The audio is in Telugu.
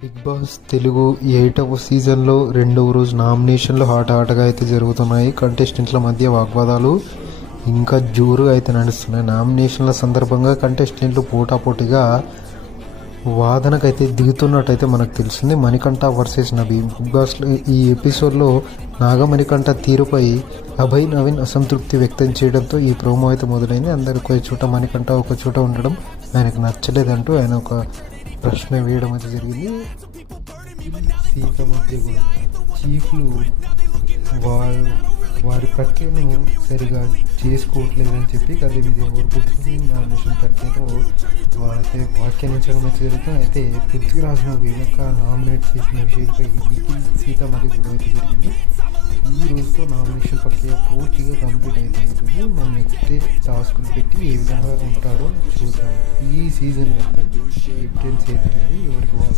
బిగ్ బాస్ తెలుగు 8వ సీజన్లో రెండవ రోజు నామినేషన్లు హాట్గా అయితే జరుగుతున్నాయి. కంటెస్టెంట్ల మధ్య వాగ్వాదాలు ఇంకా జోరుగా అయితే నడుస్తున్నాయి. నామినేషన్ల సందర్భంగా కంటెస్టెంట్లు పోటాపోటీగా వాదనకైతే దిగుతున్నట్టయితే మనకు తెలిసింది. మణికంఠ వర్సెస్ నబీ. బిగ్ బాస్లో ఈ ఎపిసోడ్లో నాగమణికంఠ తీరుపై అభయ్ నవీన్ అసంతృప్తి వ్యక్తం చేయడంతో ఈ ప్రోమో అయితే మొదలైంది. అందరు ఒక చోట మణికంఠ ఒక చోట ఉండడం ఆయనకు నచ్చలేదంటూ ఆయన ఒక ప్రశ్న వేయడం అయితే జరిగింది. సీత మధ్య కూడా చీఫ్లు వారి ప్రక్రియను సరిగా చేసుకోవట్లేదని చెప్పి అదే మీద ఎవరు పుట్టుకుని నామినేషన్ ప్రక్రియలో వాళ్ళైతే వ్యాఖ్యానించడం అయితే జరుగుతుంది. అయితే పృథ్వీరాజ్ వేదిక నామినేట్ చేసిన విషయంపై సీత మధ్య గొడవ అయితే జరిగింది. ఈ రోజుతో నామినేషన్ ప్రక్రియ పూర్తిగా కంప్లీట్ అయితే అవుతుంది. మనం నెక్స్ట్ డే టాస్కులు పెట్టి ఏ విధంగా ఉంటాడో చూద్దాం. ఈ సీజన్లో అయితే కెప్టెన్స్ అయితే ఎవరికి వాళ్ళు